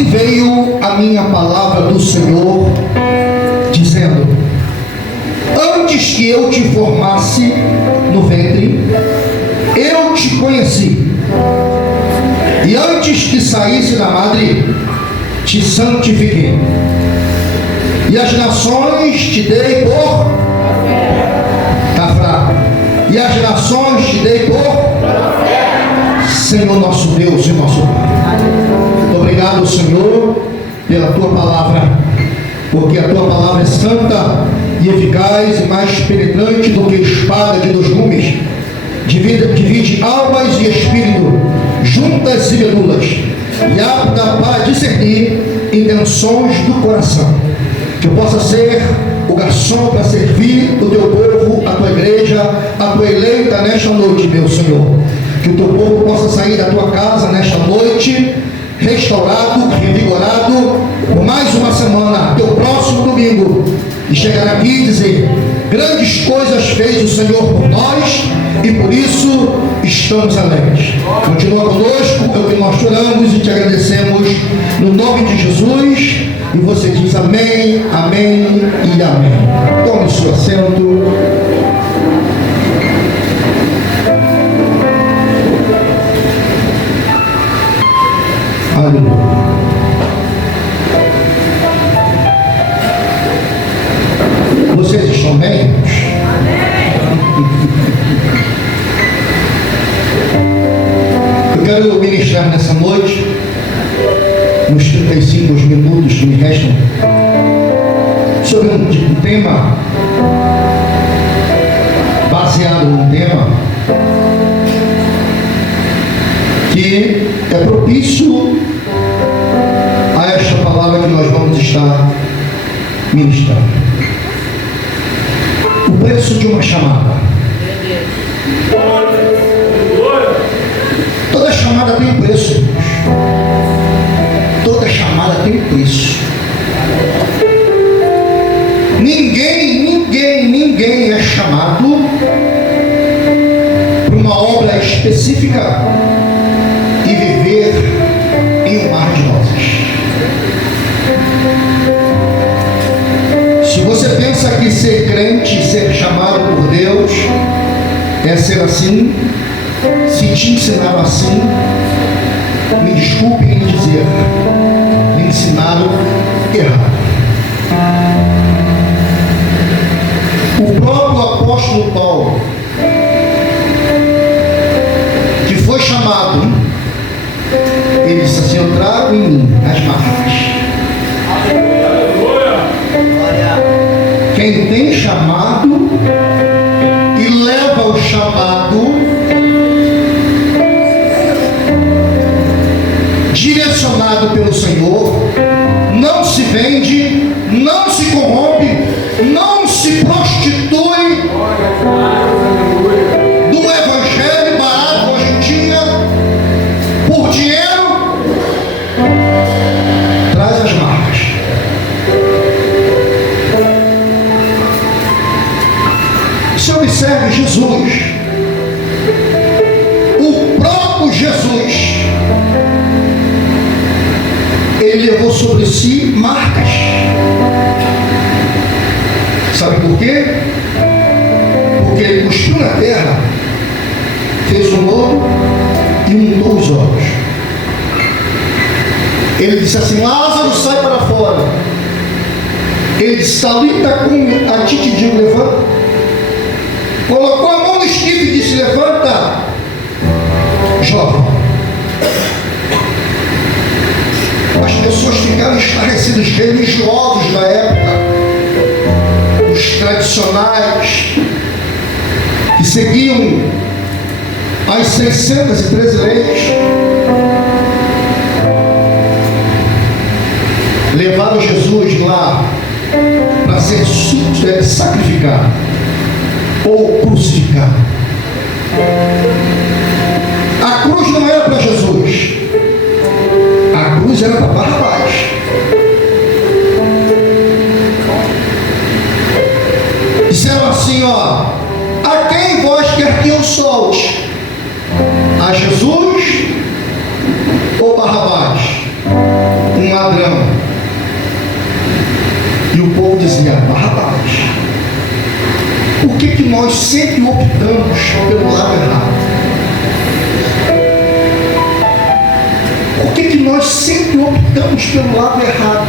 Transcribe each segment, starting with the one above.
Assim veio a minha palavra do Senhor, dizendo: antes que eu te formasse no ventre, eu te conheci, e antes que saísse da madre, te santifiquei, e as nações te dei por... Está fraco. E as nações te dei por... Senhor nosso Deus e nosso Pai. Muito obrigado, Senhor, pela Tua palavra, porque a Tua palavra é santa e eficaz e mais penetrante do que espada de 2 gumes, divide almas e espírito, juntas e medulas, e apta para discernir intenções do coração. Que eu possa ser o garçom para servir o Teu povo, a Tua igreja, a Tua eleita nesta noite, meu Senhor. Que o Teu povo possa sair da Tua casa nesta noite restaurado, revigorado, por mais uma semana, até o próximo domingo, e chegar aqui e dizer: grandes coisas fez o Senhor por nós, e por isso estamos alegres. Continua conosco, é o que nós oramos e te agradecemos no nome de Jesus, e você diz amém, amém e amém. Tome o seu assento. Aleluia. Vocês estão bem? Eu quero ministrar nessa noite, nos 35 minutos que me restam, sobre um tema, baseado num tema que é propício a esta palavra que nós vamos estar ministrando. O preço de uma chamada. Toda chamada tem preço. Toda chamada tem preço. Ninguém é chamado para uma obra específica e viver em um mar de rosas. Se você pensa que ser crente, ser chamado por Deus é ser assim, se te ensinaram assim, me desculpe em dizer, me ensinaram errado. O próprio apóstolo Paulo, que foi chamado, ele disse assim: eu trago em mim as marcas. Quem tem chamado e leva o chamado, direcionado pelo Senhor, não se vende, não se corrompe, não se prostitui do evangelho barato hoje em dia por dinheiro. Traz as marcas. Se observe Jesus, o próprio Jesus, ele levou sobre si marcas. Sabe por quê? Porque ele cuspiu na terra, fez um lodo e untou os olhos. Ele disse assim: Lázaro, sai para fora. Ele disse: Talita cumi, a ti te digo, levanta. Colocou a mão no esquife e disse: levanta, jovem. As pessoas ficaram estarrecidas, religiosos da época, os tradicionais, que seguiam as 613 leis, levaram Jesus lá para ser sacrificado ou crucificado. A cruz não era para Jesus, a cruz era para Barrabás. Disseram assim: ó, a quem vós quer que eu solte? A Jesus ou Barrabás? Um ladrão. E o povo dizia: Barrabás. Por que nós sempre optamos pelo lado errado? Por que nós sempre optamos pelo lado errado?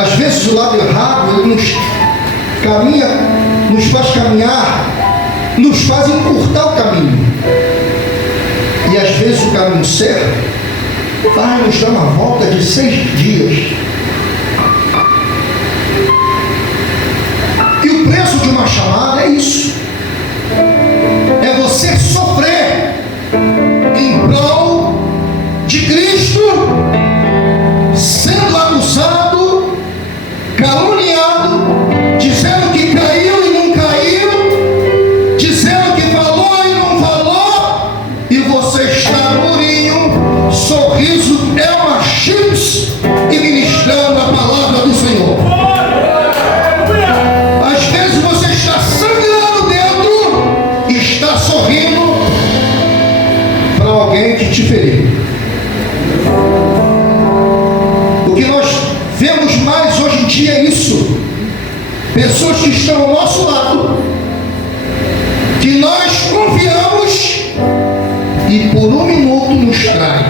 Às vezes o lado errado ele nos faz caminhar, nos faz encurtar o caminho. E às vezes o caminho certo vai nos dar uma volta de 6 dias. E o preço de uma chamada é isso. É você sofrer em prol de Cristo, sendo acusado, caluniado, dizendo que caiu e não caiu, dizendo que falou e não falou, e você está durinho, sorriso é uma chips e ministrando a palavra do Senhor. Às vezes você está sangrando dentro e está sorrindo para alguém que te feriu. O que nós vemos mais hoje em dia é isso. Pessoas que estão ao nosso lado, que nós confiamos e por um minuto nos traem.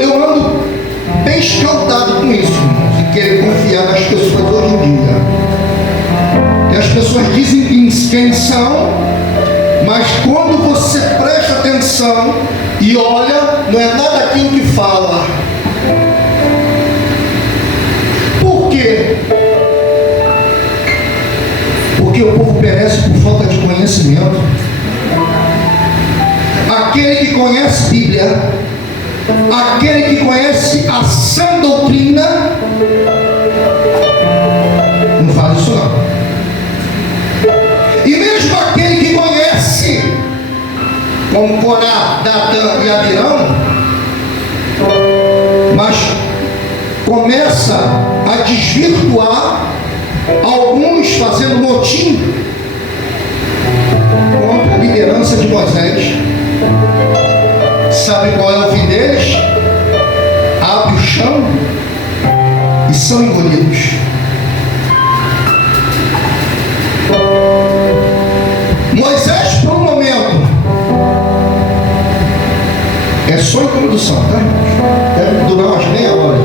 Eu ando bem escaldado com isso, de querer confiar nas pessoas hoje em dia. E as pessoas dizem quem são, mas quando você presta atenção e olha, não é nada aquilo que fala. Por quê? Porque o povo perece por falta de conhecimento. Aquele que conhece Bíblia, aquele que conhece a sã doutrina, não faz isso não. E mesmo aquele que conhece, como Corá, Datã e Abirão, mas começa a desvirtuar, alguns fazendo motim contra a liderança de Moisés. Sabe qual é o fim deles? Abre o chão e são engolidos. Moisés, por um momento, é só introdução, tá? Deve durar umas meia hora.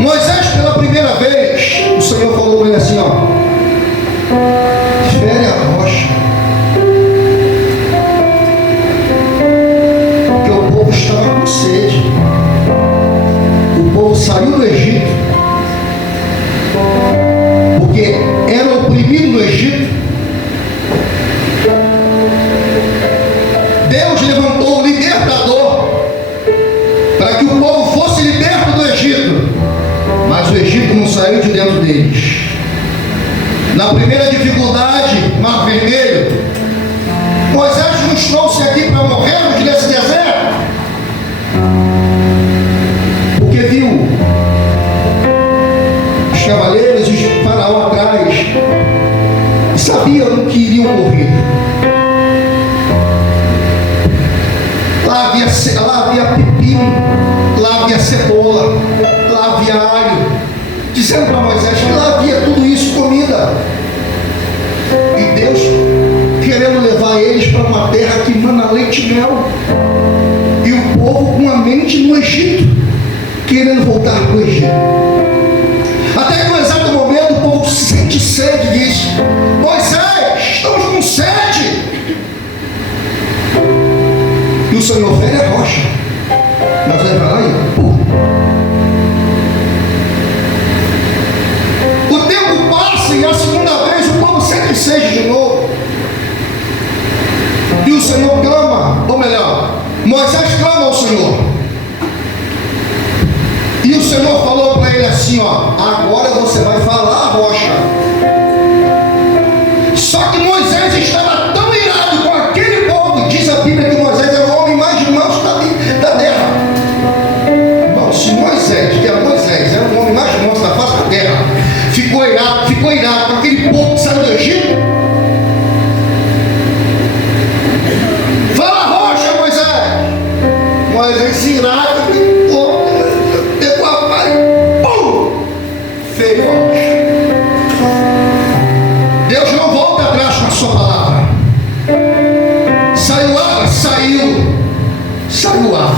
Moisés, pela primeira vez, o Senhor falou para ele assim, ó: fere a rocha, porque o povo estava com sede. O povo saiu do Egito, porque era oprimido no Egito. Deus levantou o libertador para que o povo fosse liberto do Egito, mas o Egito não saiu de dentro deles. Na primeira dificuldade, Mar Vermelho, Moisés nos trouxe aqui para morrermos nesse deserto, porque viu os cavaleiros e os faraó atrás e sabiam que iriam morrer. Lá havia pepino, lá havia cebola, lá havia alho, dizendo para Moisés que lá havia tudo isso, comida. E Deus querendo levar eles para uma terra que mana leite e mel. E o povo com a mente no Egito, querendo voltar para o Egito. Até que no exato momento o povo sente sede e diz: Moisés, estamos com sede. E o Senhor fere a rocha. Moisés vai lá e o tempo passa e a segunda vez o povo sente sede de novo. E o Senhor clama, ou melhor, Moisés clama ao Senhor. E o Senhor falou para ele assim, ó: agora você vai falar a rocha. Só que Moisés estava tão irado com aquele povo, diz a Bíblia que Moisés era o homem mais manso da terra. Bom, se Moisés, que era Moisés, era o homem mais manso da face da terra, ficou irado com aquele feriu a rocha. Deus não volta atrás com a sua palavra. Saiu água? Saiu água.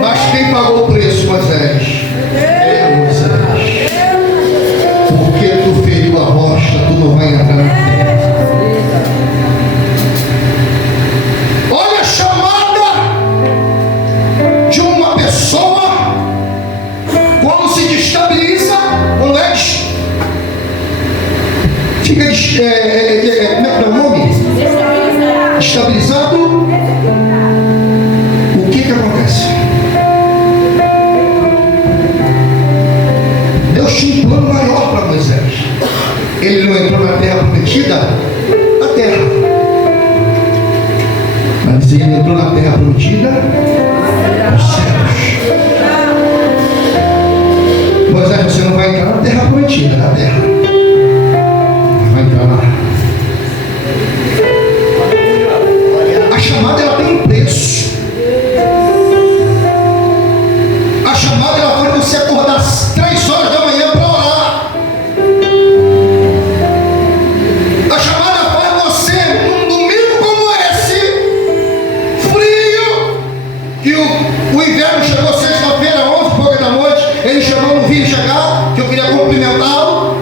Mas quem pagou o preço, Moisés? Eu, Moisés. Porque tu feriu a rocha, tu não vai entrar na terra. Olha a chamada de uma pessoa quando se destabiliza, quando fica como é o nome? Estabilizado. O que acontece? Deus tinha um plano maior para Moisés. Ele não entrou na terra prometida, a terra. Mas ele entrou na terra prometida, os céus. Moisés, você não vai entrar na terra prometida, na terra. Vai entrar lá. A chamada, ela tem um preço. A chamada, ela foi você acordar às 3 horas da manhã para orar. A chamada foi você, num domingo como esse, frio, que o inverno chegou sexta-feira, 11h da noite, ele chegou, não vi chegar, que eu queria cumprimentá-lo.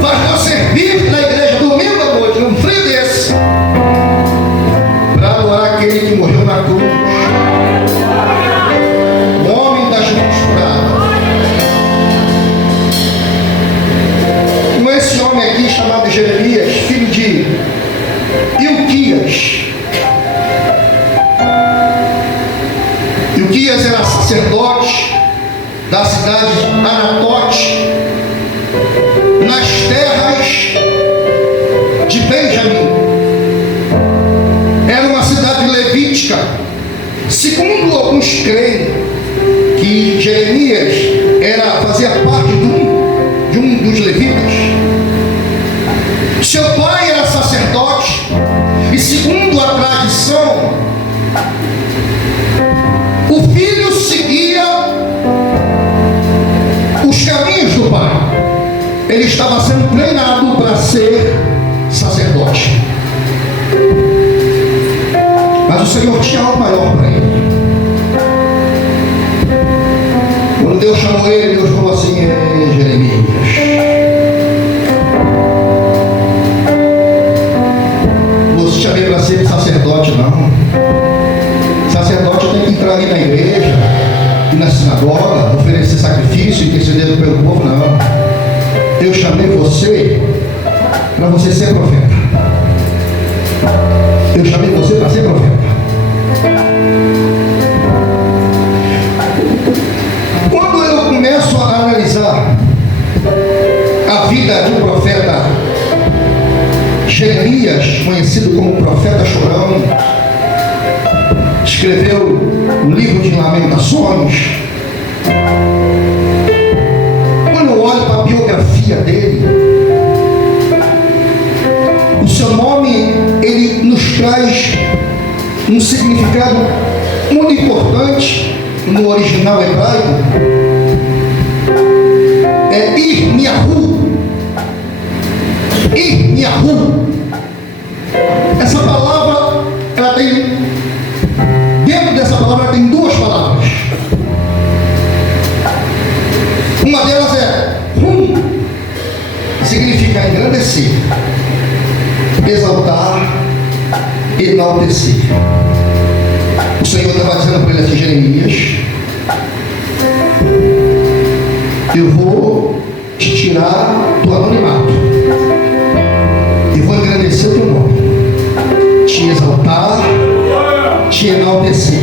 Faz você vir na igreja domingo à noite, num frio desse, para adorar aquele que morreu na cruz, o homem das mãos curadas. Com esse homem aqui chamado Jeremias, filho de Ilquias. Ilquias era sacerdote da cidade de Anatote, nas terras de Benjamim. Era uma cidade levítica. Segundo alguns creem que Jeremias fazia parte de um dos levitas. Seu pai era sacerdote e, segundo a tradição, o filho seguia os caminhos do pai. Ele estava sendo treinado para ser sacerdote. Mas o Senhor tinha algo maior para ele. Quando Deus chamou ele, Deus falou assim: Jeremias, não te chamei para ser sacerdote, não. Sacerdote tem que entrar aí na igreja, ir na sinagoga, oferecer sacrifício, intercedendo pelo povo, não. Eu chamei você para você ser profeta. Eu chamei você para ser profeta. Quando eu começo a analisar a vida do profeta Jeremias, conhecido como profeta chorão, escreveu o livro de Lamentações. Quando eu olho para a biografia dele, o seu nome, ele nos traz um significado muito importante no original hebraico. É Irmiahu. Irmiahu. Essa palavra, ela tem, dentro dessa palavra tem duas palavras. Uma delas é Hum, significa engrandecer, exaltar, enaltecer. O Senhor estava dizendo para ele assim: Jeremias, eu vou te tirar do anonimato e vou engrandecer o teu nome, te exaltar, te enaltecer.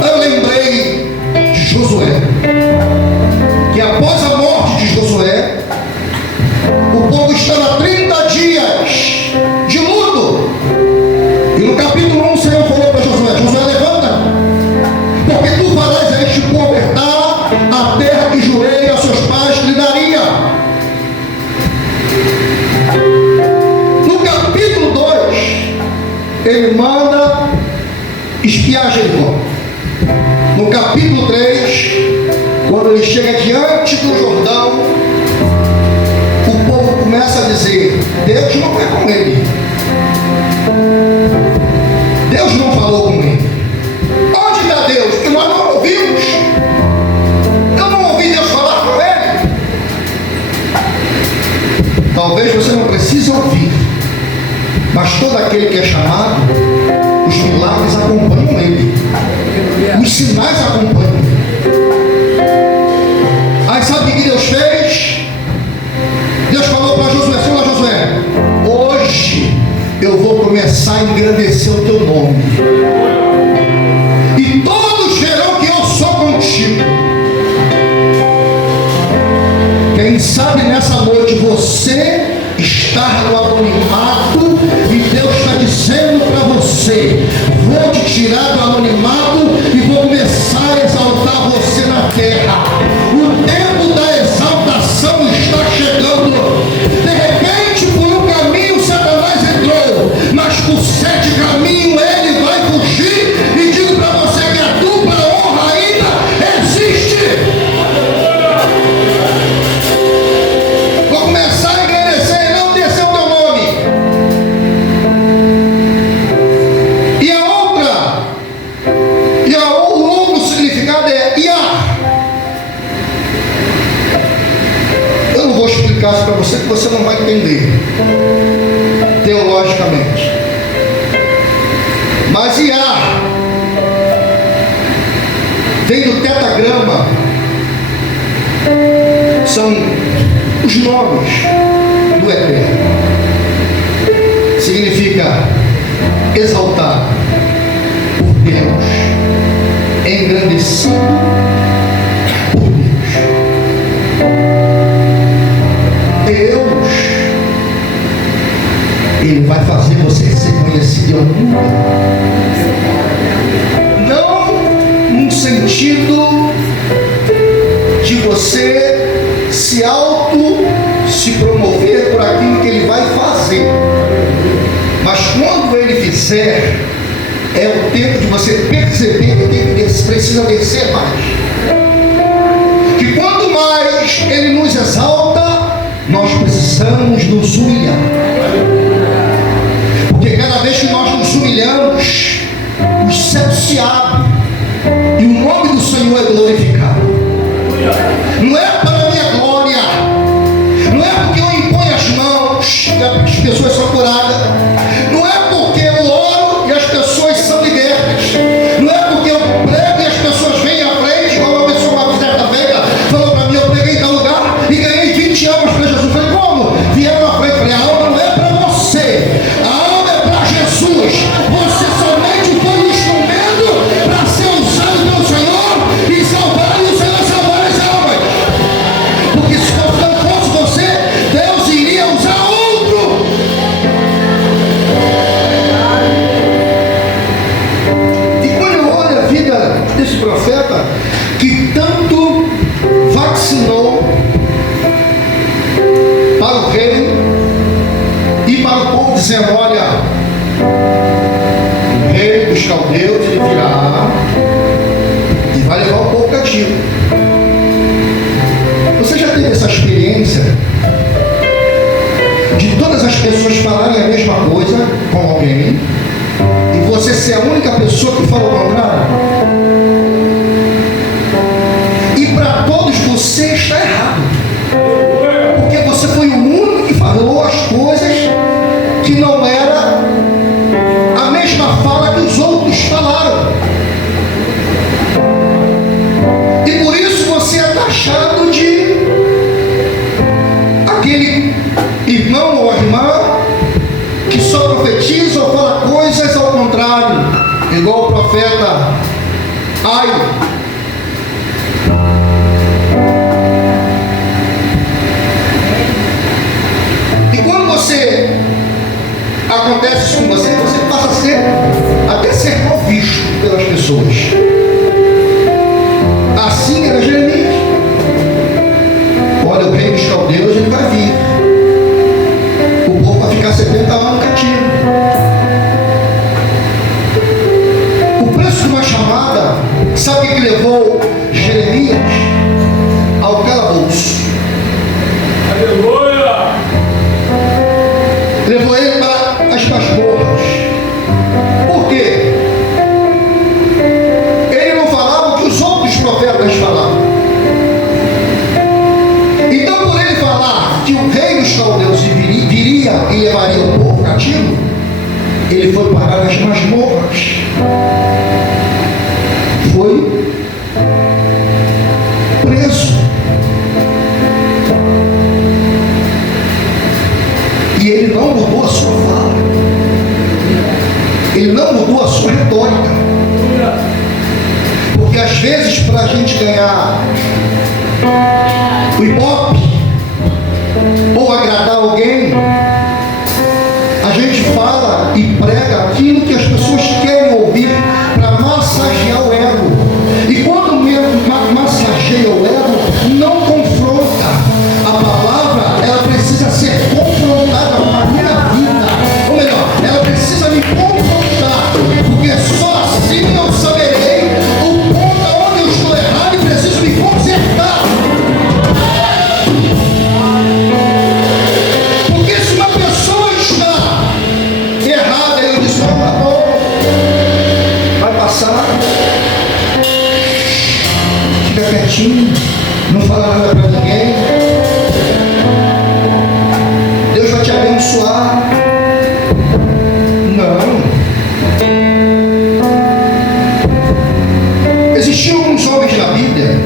Eu lembrei de Josué, que após a morte de Josué, o povo estava 30 dias de luto. E no capítulo 1 o Senhor falou para Josué: Josué, levanta, a Jericó. No capítulo 3, quando ele chega diante do Jordão, o povo começa a dizer: Deus não é com ele. Deus não falou com ele. Onde está Deus? Que nós não ouvimos. Eu não ouvi Deus falar com ele. Talvez você não precise ouvir, mas todo aquele que é chamado, os milagres acompanham ele, os sinais acompanham ele. Aí sabe o que Deus fez? Deus falou para Josué: Senhor Josué, hoje eu vou começar a engrandecer o teu nome, e todos verão que eu sou contigo. Quem sabe nessa noite você está no anonimato e Deus está dizendo para você: vou te tirar do anonimato e vou começar a exaltar você na terra. O tempo da exaltação está chegando. De repente, por um caminho Satanás entrou, mas por 7 caminhos ele vai fugir. E digo para você que a dupla honra ainda existe. Vou começar a engrandecer e não descer o teu nome. O outro significado é Iar. Eu não vou explicar isso para você, que você não vai entender teologicamente. Mas Iar vem do tetagrama, são os nomes do Eterno. Significa exaltar por Deus, engrandecido por Deus. Deus, Ele vai fazer você ser conhecido em algum lugar. Não no sentido de você se promover por aquilo que Ele vai fazer, mas quando Ele fizer, é o tempo de você perceber que Ele precisa descer mais. Que quanto mais Ele nos exalta, nós precisamos nos humilhar. Porque cada vez que nós nos humilhamos, os céus se abrem e o nome do Senhor é glorificado. Não é para a minha glória, não é porque eu imponho as mãos e as pessoas são curadas, não é porque eu oro e as pessoas são libertas, não é porque eu prego e as pessoas vêm à frente, como uma pessoa uma certa feita falou para mim: eu preguei em tal lugar e ganhei 20 almas para Jesus. Eu falei: como? Vieram à frente. Eu falei: a alma não é para você, a alma é para Jesus. Você somente foi um instrumento para ser usado pelo Senhor e salvar, e o Senhor salvar as almas. Porque se não fosse você, Deus iria usar outro. E quando eu olho a vida desse profeta, que tanto vacinou para o rei e para o povo, dizendo: olha, o rei dos caldeus, ele virá e vai levar o povo cativo. Você já teve essa experiência de todas as pessoas falarem a mesma coisa com alguém e você ser a única pessoa que fala o contrário? E para todos você está errado, porque você foi o único que falou as coisas que não era a mesma fala que os outros falaram. E por isso você é taxado de aquele irmão ou irmã que só profetiza ou fala coisas ao contrário, igual o profeta Ai. E quando você acontece isso com você, você passa até ser mal visto pelas pessoas. Assim era Jeremias. Olha, o rei dos caldeus, ele vai vir. O povo vai ficar 70 anos cativo. O preço que vezes, para a gente ganhar o ibope ou agradar alguém, a gente fala e prega aquilo que as pessoas querem ouvir para massagear o ego. E quando massageia o ego, não confronta. A palavra, ela precisa ser confrontada com a minha vida. Ou melhor, ela precisa me confrontar, porque só assim eu saberei o ponto onde eu estou errado e preciso me consertar. Porque se uma pessoa está errada, eu disse, não, tá bom, vai passar, fica quietinho, não fala nada para ninguém, Deus vai te abençoar. Não. Existiam alguns homens na Bíblia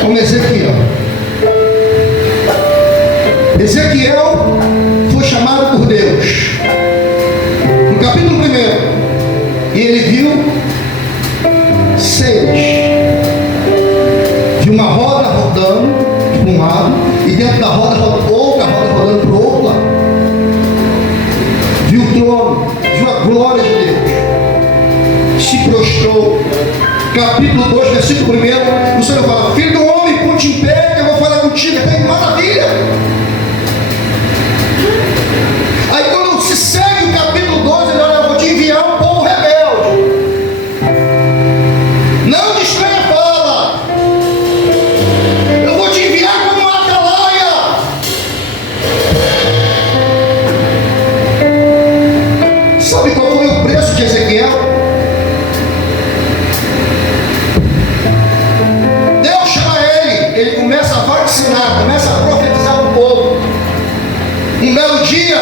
como Ezequiel. Ezequiel foi chamado por Deus no capítulo 1, e ele viu seres. Viu uma roda rodando para um lado, e dentro da roda outra roda rodando para o outro lado. Viu o trono, viu a glória de Deus, se prostrou. Capítulo 2, versículo 1, o Senhor fala: filho do homem, ponte em pé, que eu vou falar contigo. Tem maravilha. Aí quando se segue o capítulo 12, ele olha: eu vou te enviar um povo rebelde. Não descrenha, fala. Eu vou te enviar como uma atalaia. Sabe qual foi o preço de Ezequiel? Deus chama ele começa a vacinar, começa a profetizar para o povo. Um belo dia,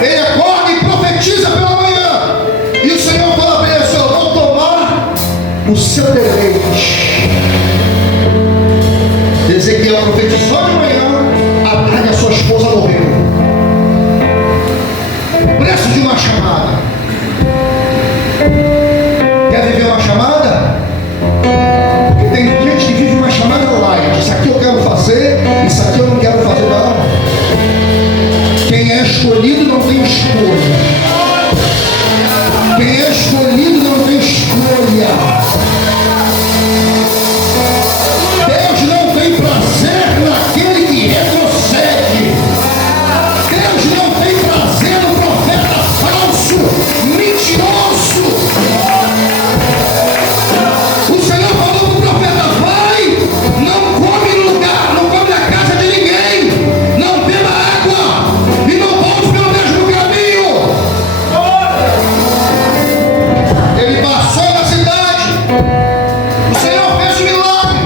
ele acorda e profetiza pela manhã, e o Senhor fala para ele: eu vou tomar o seu deleite. Ezequiel profetizou de manhã, à tarde a sua esposa morreu. Preço de uma chamada. Quer viver uma chamada? Porque tem gente que vive uma chamada light. Isso aqui eu quero fazer, isso aqui eu não quero fazer, não. Quem é escolhido não tem escolha. Quem é escolhido não tem escolha. Deus não tem prazer naquele que retrocede. Deus não tem prazer no profeta falso, mentiroso. O Senhor falou para o profeta: vai, não come no lugar, não come na casa de ninguém, não beba água e não volte pelo mesmo caminho. Ele passou na cidade, o Senhor fez o milagre,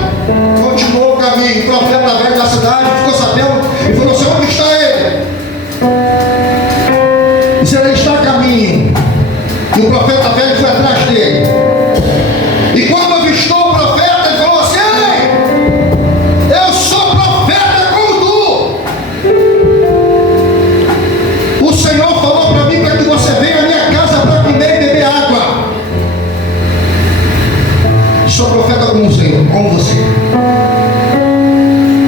continuou o caminho. O profeta velho da cidade ficou sabendo e falou: Senhor, onde está ele? E se ele está a caminho, e o profeta velho foi atrás dele. E quando avistou o profeta, ele falou assim: ei, eu sou profeta como tu. O Senhor falou para mim para que você venha à minha casa para comer e beber água. Sou profeta como o Senhor, como você.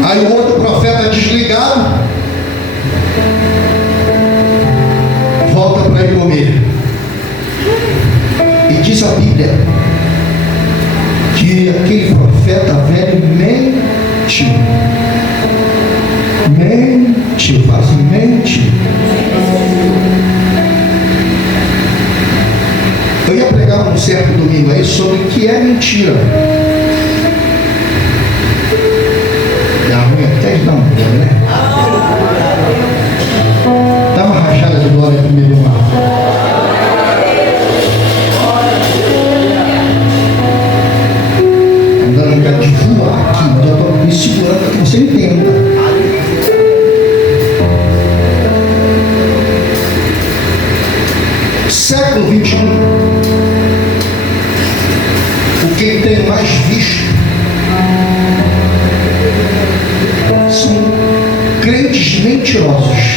Aí o outro profeta desligado volta para ir comer. E diz a Bíblia que aquele profeta velho mentiu. Fala assim, mentiu. Eu ia pregar um certo domingo aí sobre o que é mentira. Dá ruim até de dar um pulo, né? Dá uma rachada de glória comigo lá. Andando já de voar aqui, mas eu estou me segurando para que você entenda. Século 21, o que tem mais visto são crentes mentirosos.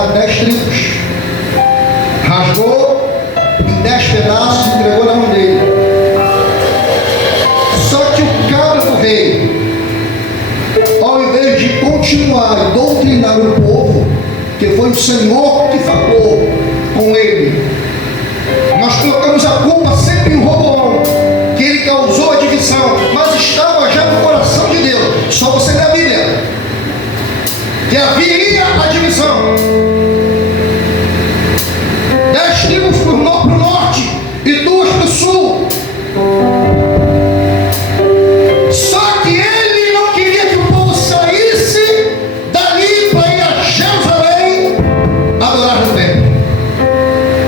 dado 10 tribos. Rasgou em 10 pedaços e entregou na mão dele. Só que o cabra do rei, ao invés de continuar e doutrinar o povo, que foi o Senhor que falou com ele, nós colocamos a culpa sempre em Roboão, que ele causou a divisão, mas estava já no coração de Deus. Só você lê a Bíblia, que havia a divisão. 10 tribos para o norte e 2 para o sul. Só que ele não queria que o povo saísse dali para ir a Jerusalém adorar no templo.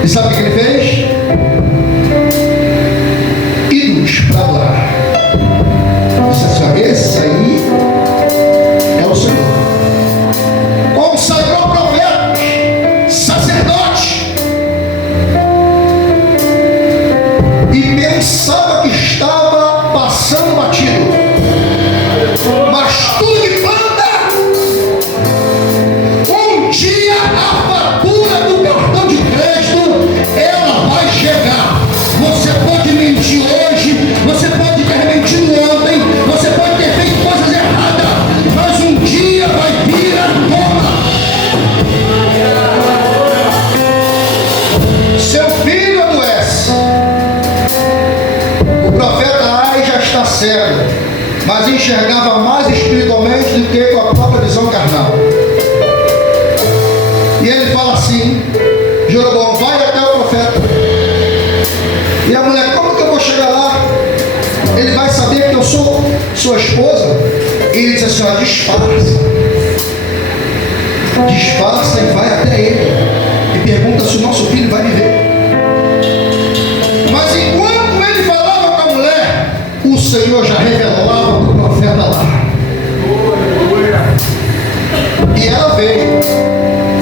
E sabe o que ele fez? Ídolos para adorar. Disse assim: esse aí é o Senhor. Consagrou profetas, sacerdotes, e pensava que estava passando batido. Mas tudo que planta, um dia a fatura do cartão de crédito, ela vai chegar. Você pode mentir hoje, você pode ter mentido ontem, você pode ter feito coisas erradas, mas um dia vai vir a conta. Seu filho adoece. O profeta Ai já está cego, mas enxergava mais espiritualmente do que com a própria visão carnal. E ele fala assim: Jeroboão, vai até o profeta. E a mulher: como que eu vou chegar lá? Ele vai saber que eu sou sua esposa? E ele diz assim: ó, disfarça e vai até ele e pergunta se o nosso filho vai viver. Mas enquanto ele falava com a mulher, o Senhor já revelava para o profeta lá. E ela veio,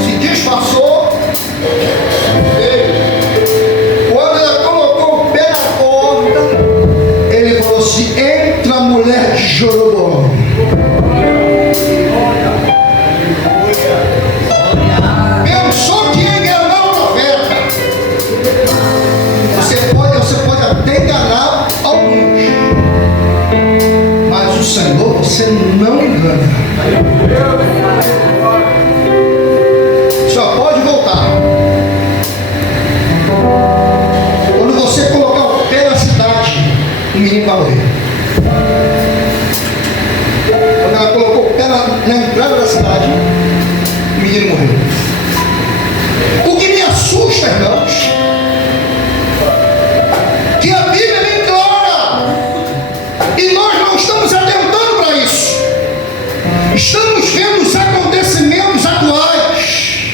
se disfarçou, veio. Quando ela colocou o pé na porta, ele falou assim: entra, mulher de Jeroboão. Pensou que ia enganar o profeta. Você pode até enganar alguns, mas o Senhor você não engana. Só pode voltar quando você colocar o pé na cidade. O menino vai morrer. Quando ela colocou o pé na entrada da cidade, o menino morreu. O que me assusta, irmãos, que a Bíblia é bem clara e nós não estamos atentando para isso. Estamos vendo os acontecimentos atuais.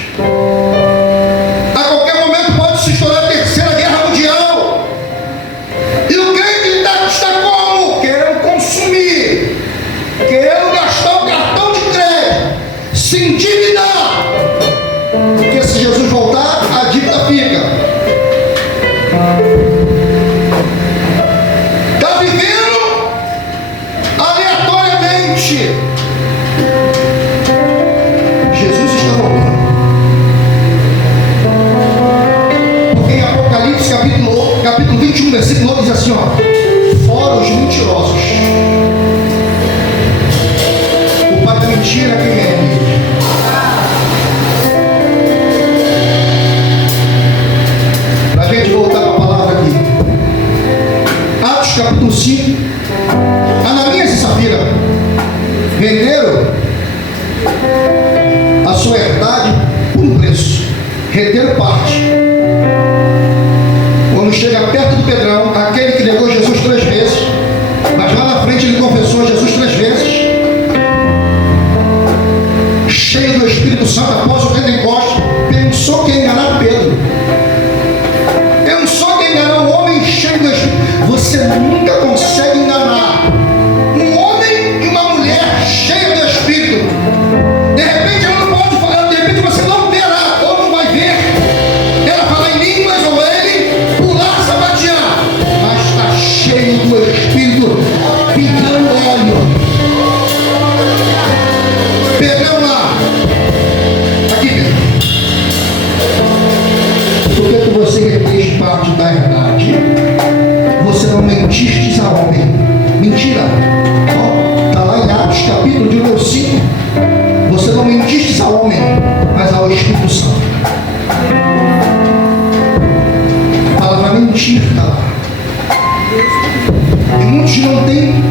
A qualquer momento pode se estourar a Terceira Guerra Mundial. E o crente está como? Querendo consumir, querendo gastar o cartão de crédito, se endividar. Porque se Jesus voltar, a dívida fica. Está vivendo aleatoriamente. Jesus está voltando. Porque em Apocalipse capítulo 21, versículo 8 diz assim: ó, fora os mentirosos. O pai da mentira quem é ele? Para a gente voltar para a palavra aqui, Atos capítulo 5, Ananias e Safira venderam a sua herdade por um preço, reteram parte. Quando chega perto do Pedrão, aquele que negou Jesus 3 vezes, mas lá na frente ele confessou Jesus 3 vezes, cheio do Espírito Santo após o Pentecostes, pensou que ia enganar Pedro. Pensou que ia enganar um homem cheio do Espírito. Você nunca consegue enganar um homem e uma mulher cheia do Espírito. De repente ela não pode falar, de repente você não verá ou não vai ver ela falar em línguas ou ele pular, sapatear, mas está cheio do Espírito, pingando óleo. Pedrão lá, aqui Pedro, Mentira. Está lá em Atos, capítulo de número 5. Você não mentiste ao homem, mas ao Espírito Santo. A palavra mentir está lá. E muitos não têm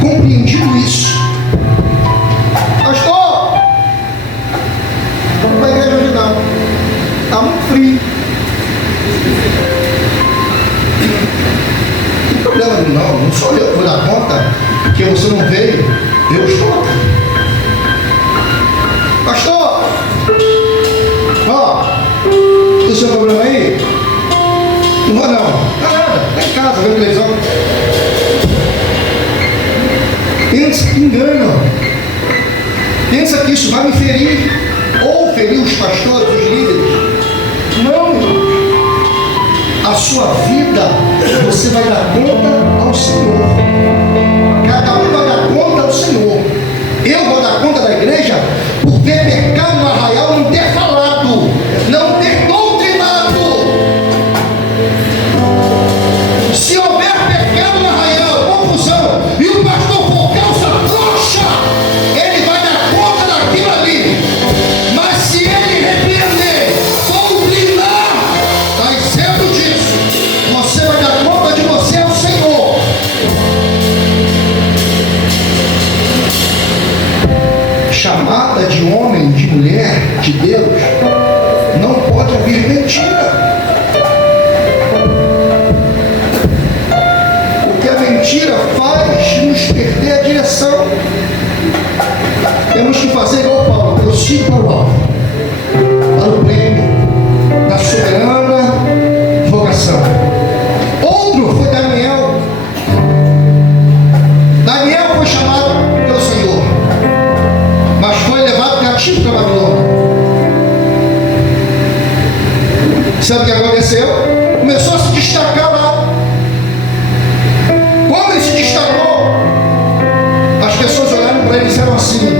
compreendido isso. Pastor, vamos para a igreja hoje não. Está muito frio. Não tem problema não sou eu que vou dar conta, porque você não veio, eu estou aqui. Pastor, o seu problema aí? Não vou não. Nada, está em casa, vendo televisão. Pensa que engano. Pensa que isso vai me ferir, ou ferir os pastores, os líderes. Não, irmãos. A sua vida, você vai dar conta ao Senhor. Cada um vai dar conta ao Senhor. Eu vou dar conta da igreja por ter pecado no arraial, não ter falado, não ter doutrinado. Se houver pecado no arraial, confusão, e o pastor for calça frouxa, ele vai dar conta daquilo ali. Mas se ele repreender, doutrinar, está isento disso. Você vai dar conta de você ao Senhor. Chamada de homem, de mulher, de Deus, não pode haver mentira. Porque a mentira faz nos perder a direção. Temos que fazer igual Paulo, prossigo para o alvo, para o prêmio da soberana vocação. Outro foi Daniel. Daniel foi chamado pelo Senhor, mas foi levado cativo para Babilônia. Sabe o que aconteceu? Começou a se destacar lá. Quando ele se destacou, as pessoas olharam para ele e disseram assim: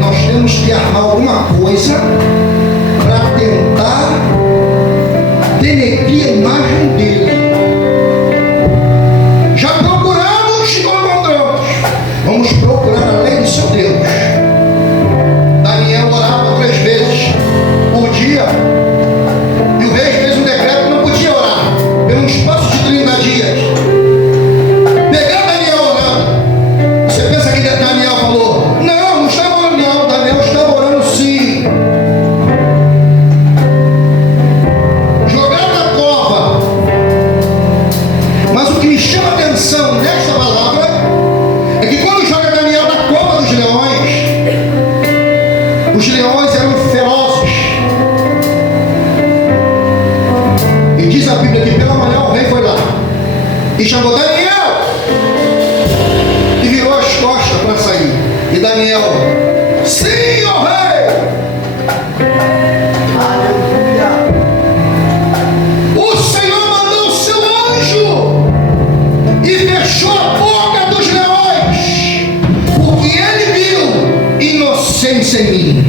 nós temos que armar alguma coisa para tentar denegrir a imagem dele. Já procuramos e não encontramos. Vamos procurar a lei do seu Deus. Daniel orava 3 vezes por dia, e o rei fez um decreto que não podia orar pelo espaço de 30 dias. Pegar Daniel orando. Você pensa que Daniel falou: não estava orando não. Daniel estava orando sim. Jogaram na cova. Mas o que me chama a atenção nesta palavra é que quando joga Daniel na cova dos leões, os leões eram ferozes. E diz a Bíblia que pela manhã o rei foi lá e chamou Daniel e virou as costas para sair. E Daniel: sim, ó rei. O Senhor mandou o seu anjo e fechou a boca dos leões, porque ele viu inocência em mim.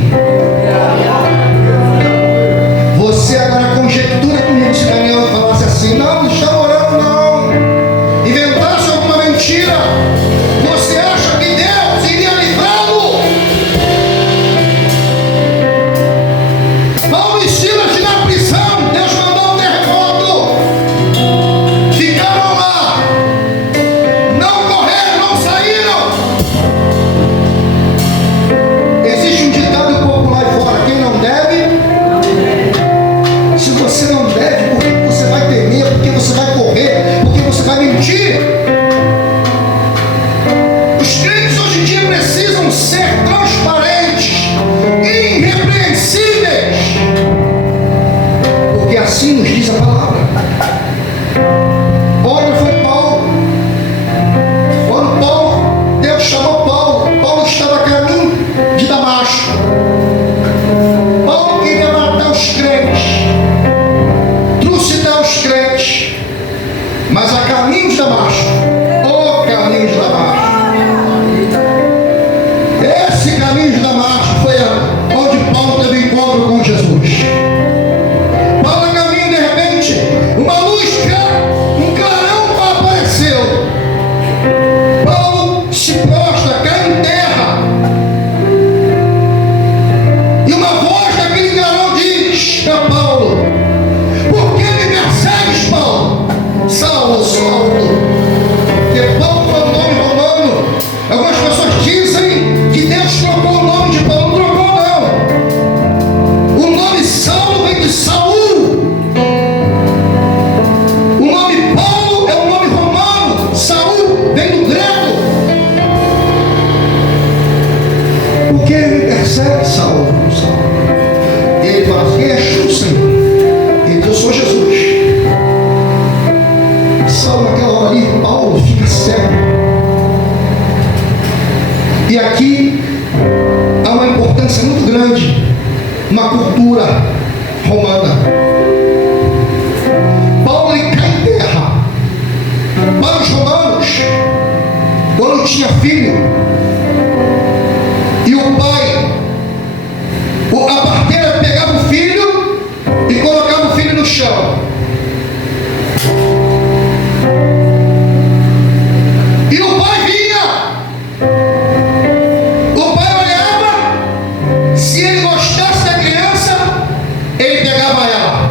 Você agora conjectura comigo se Daniel falasse assim: não está orando não, inventasse alguma mentira. Você acha que Deus iria livrá-lo? Paulo e Silas na prisão, Deus mandou um terremoto. Ficaram lá, não correram, não saíram. Existe um ditado popular E aqui há uma importância muito grande na cultura romana. Paulo ele cai em terra. Para os romanos, quando tinha filho e o pai, a parteira pegava o filho e colocava o filho no chão. E o pai vinha. O pai olhava. Se ele gostasse da criança, ele pegava ela.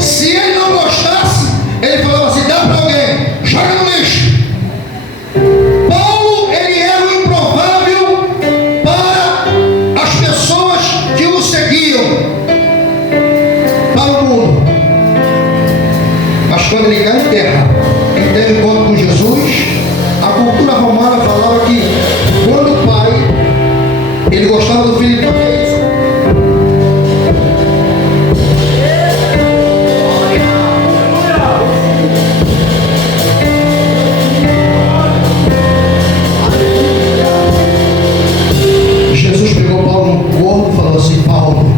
Se ele não gostasse, ele falava assim: dá para alguém, joga no lixo. Paulo, ele era o improvável para as pessoas que o seguiam, para o mundo. Mas quando ele cai em terra, ele teve encontro com Jesus. A cultura romana falava que quando o pai, ele gostava do filho, então é isso. Jesus pegou Paulo no corpo e falou assim: Paulo,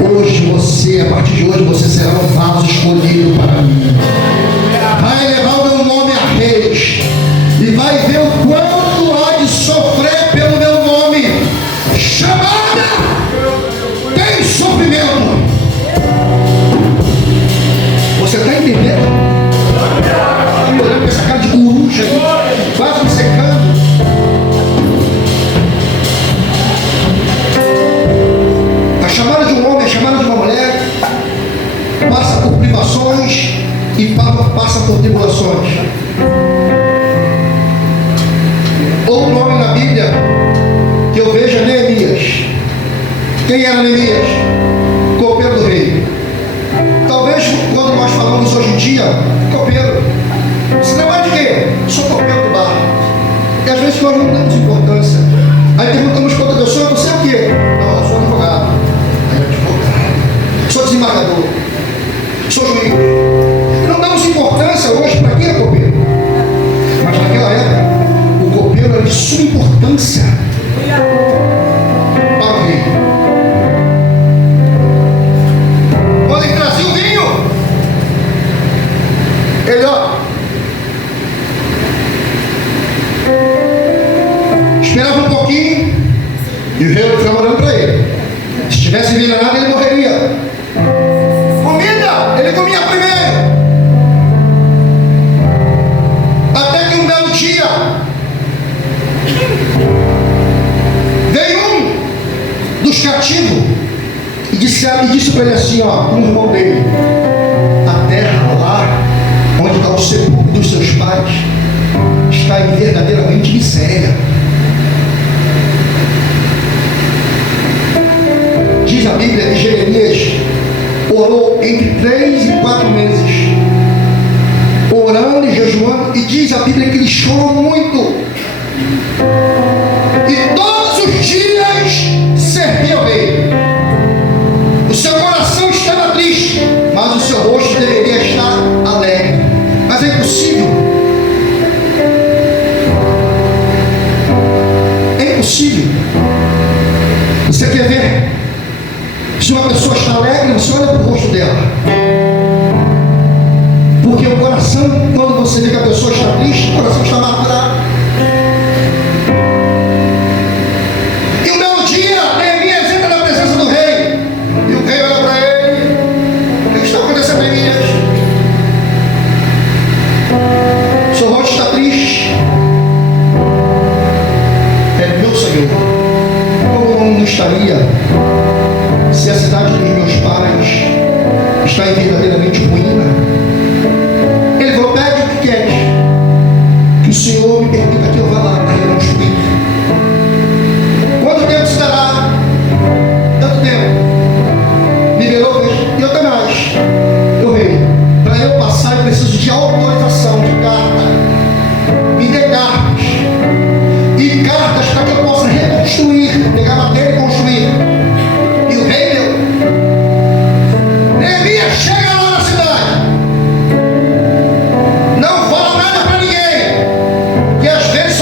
hoje você, a partir de hoje, você será um vaso escolhido para mim. Vai levar o meu nome a reis e vai ver o quanto há de sofrer pelo meu nome. Chamada tem sofrimento. Você está entendendo? Estou olhando com essa cara de coruja aí, quase me secando. A chamada de um homem, a chamada de uma mulher, passa por privações e passa por tribulações. Outro nome na Bíblia que eu vejo é Neemias. Quem era Neemias? Copeiro do rei. Talvez quando nós falamos hoje em dia, copeiro, você trabalha de quê? Sou copeiro do bar. E às vezes nós não damos importância. Aí perguntamos para outra pessoa: você é o quê? Não, eu sou advogado. Aí eu advogado. Sou desembargador. Sou juiz. Não damos importância hoje para quem é copeiro. Mas naquela época, o copeiro era de suma importância para o rei. Quando ele trazia o vinho, ele esperava um pouquinho e o rei ficava olhando para ele. Se tivesse vinho nada, ele morreria. Comida, ele comia primeiro. Até que um belo dia veio um dos cativos e disse para ele assim, com o irmão dele: a terra lá onde está o sepulcro dos seus pais está em verdadeiramente miséria. Diz a Bíblia que Jeremias orou entre 3 e 4 meses, orando e jejuando, e diz a Bíblia que ele chorou muito, e todos os dias servia ao rei. O seu coração estava triste, mas o seu rosto deveria estar alegre. Mas é impossível. É impossível. Você quer ver se uma pessoa está alegre? Você olha para o rosto dela. Porque o coração, quando você vê que a pessoa está triste, o coração está magoado. E um belo dia, Neemias entra na presença do rei. E o rei olha para ele: o que está acontecendo, Neemias? Seu rosto está triste. É, meu Senhor, como não estaria se a cidade dos meus pais está em verdadeiramente ruína? Ele falou: pede o que queres, que o Senhor me permita que eu vá lá para reconstruir. Quanto tempo se dará? Tanto tempo. Liberou, e eu também mais. Eu rei, para eu passar eu preciso de autorização, de carta. Me dê cartas. E cartas para que eu possa reconstruir, pegar madeira e construir. E o rei deu. Neemias chega lá na cidade. Não fala nada para ninguém. Que às vezes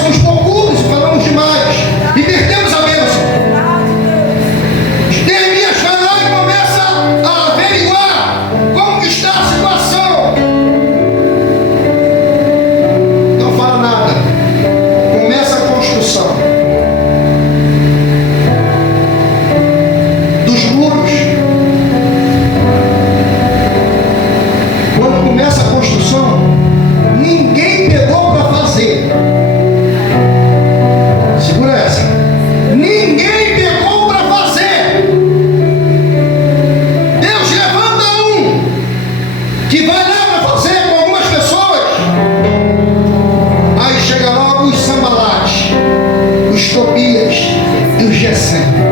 sempre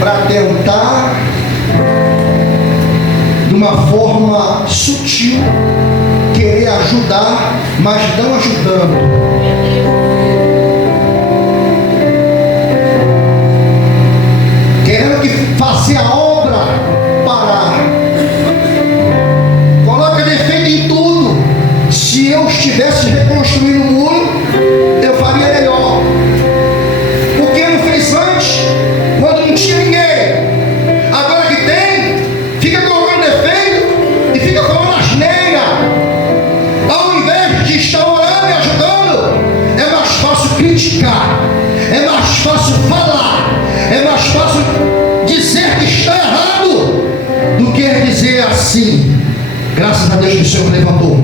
para tentar, de uma forma sutil, querer ajudar, mas não ajudando. Querendo que fazer a obra parar. Coloca defeito em tudo. Se eu estivesse reconstruindo o muro, eu faria melhor. Por que não fez antes? Quando não tinha ninguém. Agora que tem, fica colocando defeito e fica falando asneira. Ao invés de estar orando e ajudando, é mais fácil criticar, é mais fácil falar, é mais fácil dizer que está errado do que dizer assim: graças a Deus que o Senhor levantou.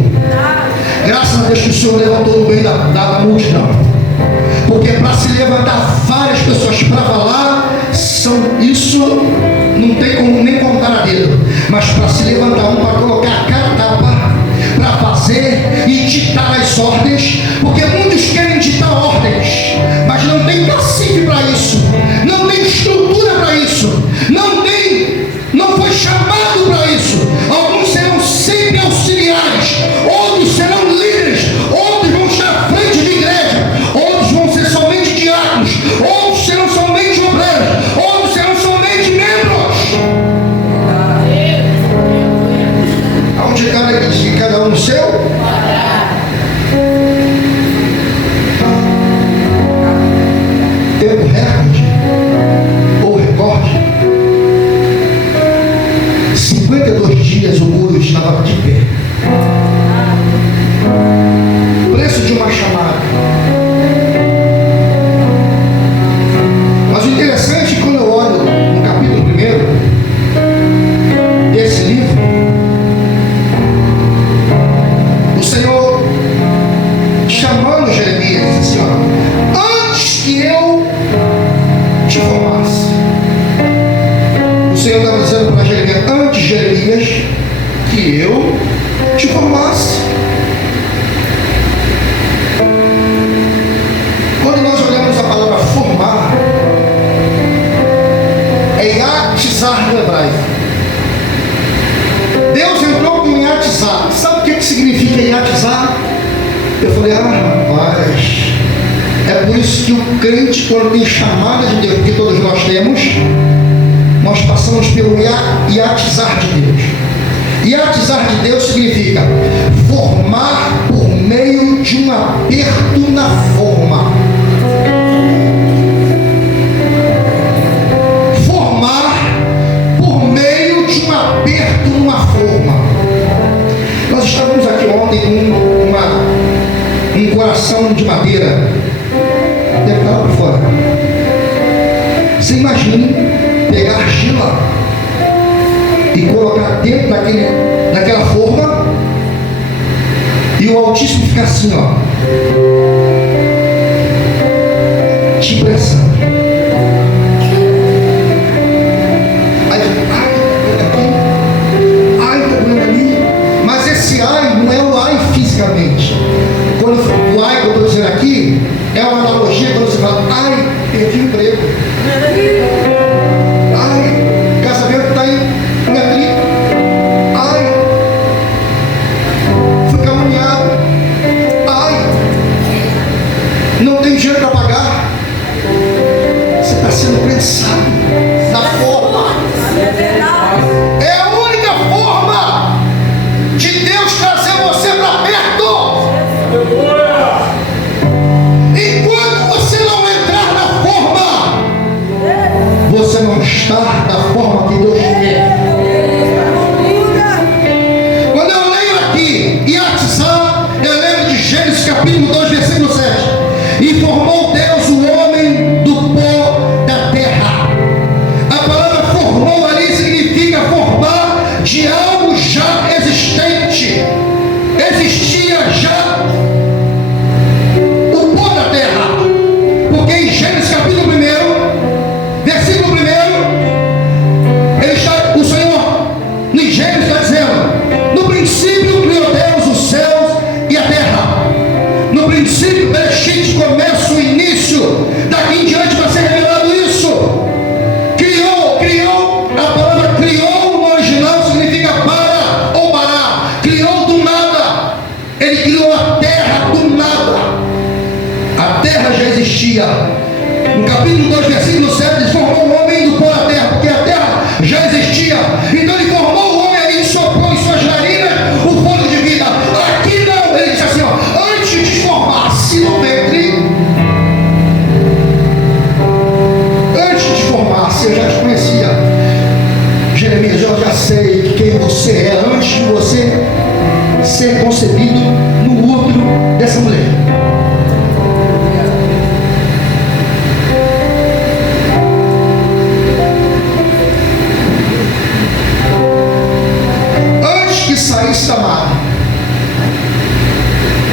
Graças a Deus que o Senhor levantou no meio da multidão. Porque para se levantar várias pessoas para falar, isso não tem como nem contar a dedo. Mas para se levantar para colocar a cara tapa, para fazer e ditar as ordens, porque muitos querem ditar ordens, mas não tem cacife para isso, não tem estrutura para isso, não foi chamado para isso. Alguns serão sempre auxiliares, outros serão líderes, outros vão estar à frente de igreja, outros vão ser somente diáconos, outros serão somente obreiros, outros serão somente membros. Aonde cada um no seu? Tempo recorde ou recorde, 52 dias o muro estava de pé. Preço de uma chamada. Mas o interessante é que quando eu olho no capítulo 1 desse livro, o Senhor chamando Jeremias diz assim: ó, antes que eu te formasse. O Senhor estava dizendo para Jeremias: antes, Jeremias, que eu te formasse. Quando nós olhamos a palavra formar, é iatizar no hebraico. Deus entrou com iatizar. Sabe o que significa iatizar? Eu falei: rapaz, é por isso que o crente, quando tem chamada de Deus, que todos nós temos, nós passamos pelo iatizar de Deus. Iatizar de Deus significa formar por meio de um aperto na forma. Formar por meio de um aperto numa forma. Nós estávamos aqui ontem com um coração de madeira. Deve estar lá por fora. Você imagine pegar argila e colocar dentro daquela forma e o Altíssimo ficar assim, ó, te pressando. Aí, ai, tá doendo ali. Mas esse ai não é o ai fisicamente. Quando o ai que eu estou dizendo aqui é uma analogia quando você fala: ai, perdi o emprego. Ai, casamento está em atrito. Ai, fui caluniado. Ai, não tem dinheiro para pagar. Você está sendo pensado da forma. É a única forma de Deus trazer você para perto. Enquanto você não entrar na forma, você não está da forma que Deus quer. Quando eu leio aqui iatizar, eu lembro de Gênesis capítulo 2, versículo 7. E formou Deus o homem do pó da terra. A palavra formou ali significa formar de algo já existente. Existia já o pó da terra. Porque em Gênesis capítulo 1, versículo 1, o Senhor, em Gênesis, está dizendo: no princípio criou Deus os céus e a terra. No princípio, Bereshit, começa o início. Daqui em diante vai ser terra já existia. No capítulo 2, versículo 7, ele formou o homem do pó da terra, porque a terra já existia. Então ele formou o homem ali e soprou em suas narinas o fôlego de vida. Aqui não, ele disse assim, ó, antes de formar-se no ventre, antes de formar-se, eu já te conhecia. Jeremias, eu já sei quem você é antes de você ser concebido no útero dessa mulher. Antes que saísse da mar,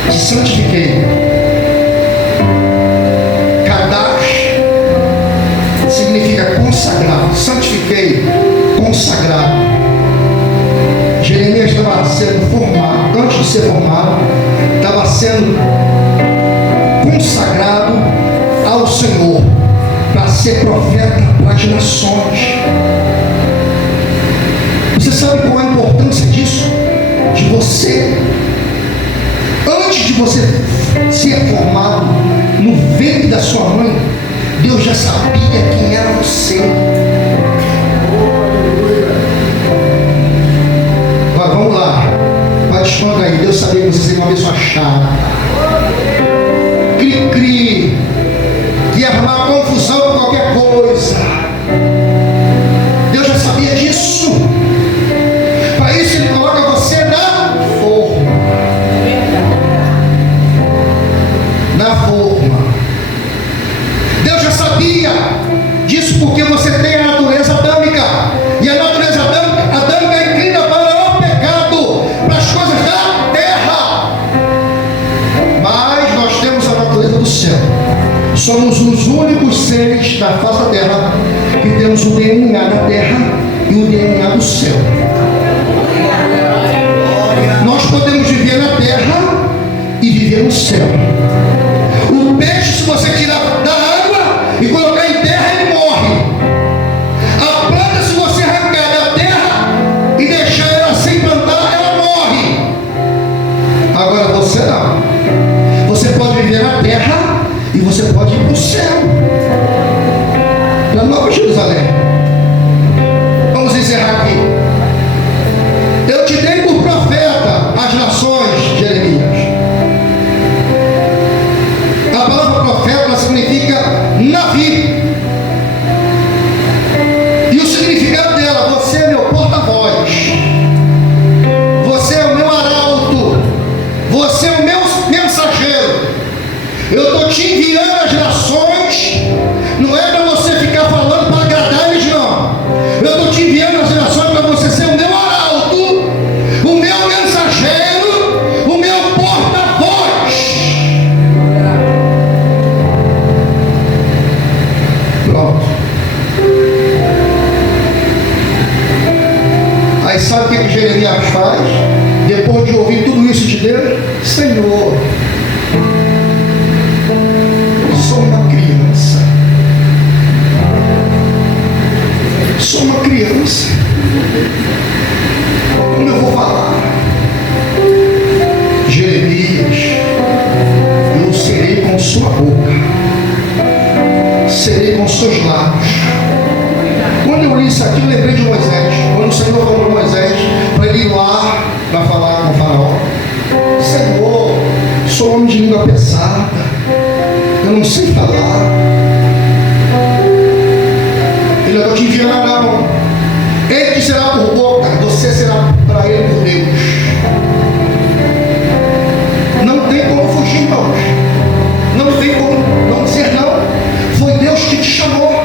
te santifiquei. Kadash significa consagrado. Santifiquei, consagrado. Jeremias estava sendo formado, antes de ser formado, estava sendo consagrado ao Senhor para ser profeta para as nações. Você sabe qual é a importância disso? De você, antes de você ser formado no ventre da sua mãe, Deus já sabia quem era você. Vamos lá, vai descontar aí. Deus sabia que você seria uma pessoa chata, cri-cri, que ia arrumar confusão com qualquer coisa. Deus já sabia disso. Para isso Ele coloca você na forma. Na forma. Deus já sabia disso porque você tem a natureza adâmica. E a natureza adâmica inclina para o pecado, para as coisas da terra. Mas nós temos a natureza do céu. Somos os únicos seres da face da terra que temos o DNA da terra e o DNA do céu. Nós podemos viver na terra e viver no céu. O peixe, se você tirar da água e colocar em terra, ele morre. A planta, se você arrancar da terra e deixar ela sem plantar, ela morre. Agora você não. Você pode viver na terra e você pode ir para o céu, para Nova Jerusalém. Vamos encerrar aqui. Eu te dei por profeta às nações, Jeremias. A palavra profeta, ela significa navio. E o significado dela: você é meu porta-voz, você é o meu arauto, você é o meu mensageiro. Eu estou te enviando às nações. Não é para você ficar falando para agradar eles, não. Eu estou te enviando às nações para você ser o meu arauto, o meu mensageiro, o meu porta-voz. Pronto. Aí sabe o que Jeremias faz? Depois de ouvir tudo isso de Deus: Senhor, sou uma criança. Sou uma criança. Como eu vou falar? Jeremias, eu serei com sua boca, serei com seus lábios. Quando eu li isso aqui, eu lembrei de Moisés. Quando o Senhor falou para Moisés para ele ir lá para falar com o faraó: Senhor, sou homem de língua pesada, eu não sei falar. Ele não te enviará, não. Ele te será por boca, você será para ele por Deus. Não tem como fugir, irmãos. Não tem como não dizer não. Foi Deus que te chamou.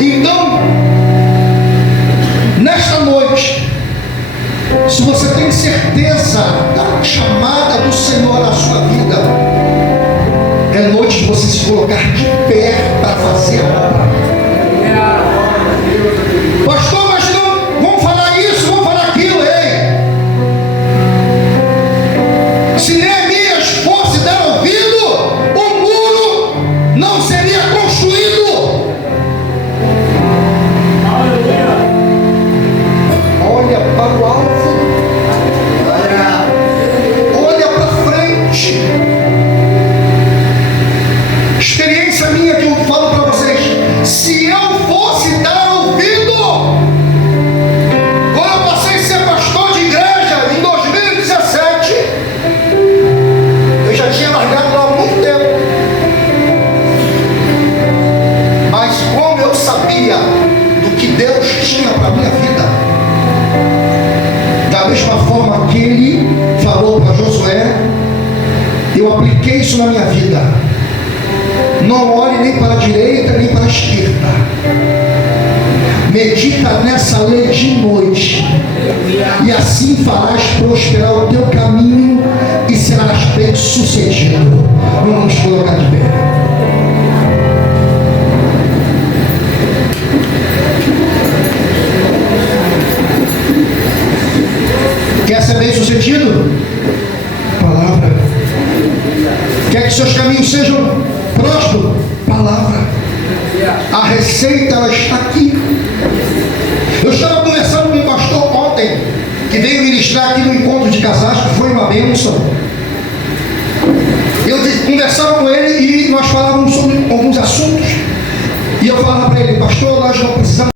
Então, nesta noite, se você tem certeza da chamada do Senhor na sua vida, é noite de você se colocar de pé para fazer a obra. Pastor, mas não vamos falar isso, vamos falar aquilo, ei. Se Neemias fosse dar ouvido, o muro não seria construído. Olha para o alvo, olha para frente. apliquei isso na minha vida. Não olhe nem para a direita nem para a esquerda. Medita nessa lei de noite, e assim farás prosperar o teu caminho e serás bem sucedido. Vamos colocar de pé. Quer ser bem sucedido? Palavra. Quer que seus caminhos sejam prósperos? Palavra. A receita, ela está aqui. Eu estava conversando com um pastor ontem, que veio ministrar aqui no encontro de casais, que foi uma bênção. Eu conversava com ele e nós falávamos sobre alguns assuntos. E eu falava para ele: pastor, nós não precisamos